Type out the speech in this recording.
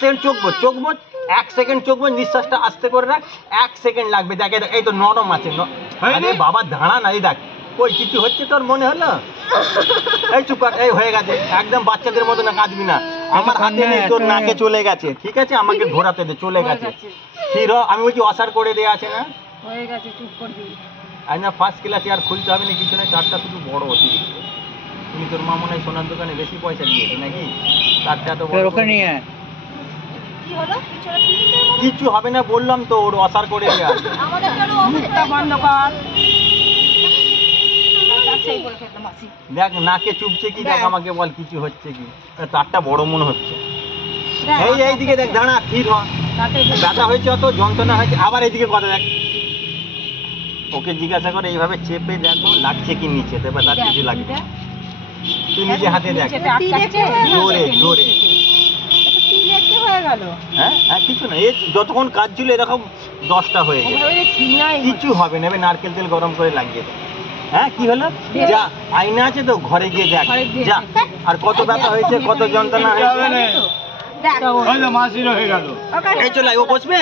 Second চোখ বোঝ 1 second চোখ বোঝ, নিঃশ্বাসটা আস্তে করে রাখ, 1 সেকেন্ড লাগবে। দেখ এই তো নরম আছে। আরে বাবা দাঁড়া না, এই দেখ কই কিছু হচ্ছে তোর মনে হলো? এই চুপ কর, এই হয়ে গেছে। একদম বাচ্চাদের মতো না কাঁদবি না। আমার হাতে নেই, তোর নাকে চলে গেছে, ঠিক আছে? আমাকে ঘোরাতে দে, চলে গেছে। স্থির হ, আমি বলছি অসার করে দেয়া আছে না? হয়ে গেছে, চুপ করবি। আর না ফার্স্ট ক্লাসে আর খুলতে হবে না কিছু নয়, তারটা শুধু বড় অতিরিক্ত। তুমি তোর মা মনে হয় সোনার দোকানে বেশি পয়সা দিয়েছে নাকি? তারটা তো বড়। ওখানে নিয়ে কি হলো? কিছু হবে না বললাম তো, ওর অসার করে দেয়া আছে। আমাদের মুখটা বন্ধ কর। সেই বলে ফেললাম মাসি। দেখ নাকে চুপছে কি, দেখ আমাকে বল কিছু হচ্ছে কি? তারটা বড় মনে হচ্ছে। এইদিকে দেখ, দাঁড়া স্থির হ। ব্যথা হয়েছে, অত যন্ত্রণা হয়েছে, আবার এইদিকে কথা দেখ। ওকে জিজ্ঞাসা করে এইভাবে চেপে দেখো লাগছে কি নিচে, এবার তার কিছু লাগে। তুই নিজে হাতে দেখ, জোরে জোরে। হ্যাঁ হ্যাঁ কিছু না, এই যতক্ষণ কাজ ছিল এরকম 10টা হয়ে গেছে, কিছু হবে না। এবার নারকেল তেল গরম করে লাগিয়ে দেয়। হ্যাঁ কি হলো? যা আয়না আছে তো, ঘরে গিয়ে দেখ যা। আর কত ব্যথা হয়েছে, কত যন্ত্রণা হয়েছে। মাসির হয়ে গেল। এই চলে ও বসবে।